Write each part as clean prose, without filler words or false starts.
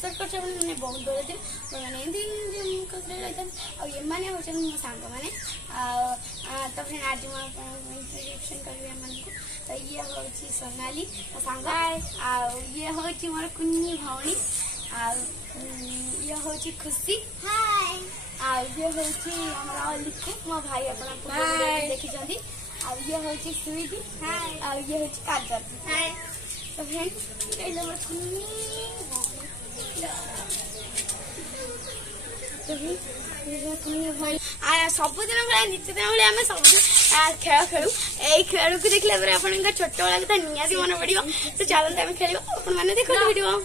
Expect कर बहुत बड़े दिन मैंने मैंने हूँ मो सांग मैंने तो फ्रेंड आज इंट्रोडक्शन करी तो ये हूँ सोनाली मो सांग ये हूँ मोर कुन्नी भौणी ये हूँ खुशी ये हूँ लिखु मो भाई अपना देखी ये हूँ स्वीटी ये हूँ काजल तो फ्रेंड सबुदिन भाई नित्य दिन भाई आम सब खेल खेलु यही खेल को देखला छोट बड़ा कथा निहाती मन पड़ो तो चलते आम खेल मैंने देखो वीडियो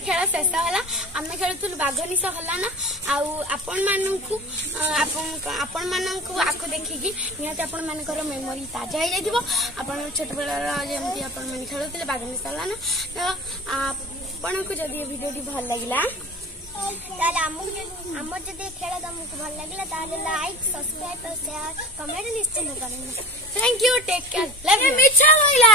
खेल शेष है आम खेलुलु बाघ निश हला ना आपण आखु देखिकी निहती आपण मानकर मेमोरी ताजा हो जाइए आपण छोट बेलार जमी आपण मैंने खेलुले बाघ निश हला ना तो आपन को जदि वीडियो भल लगिला आम जब खेल तुमको भल लगे लाइक सब्सक्राइब और शेयर कमेंट निश्चय करेंगे। Thank you take care love you मिच्छा महिला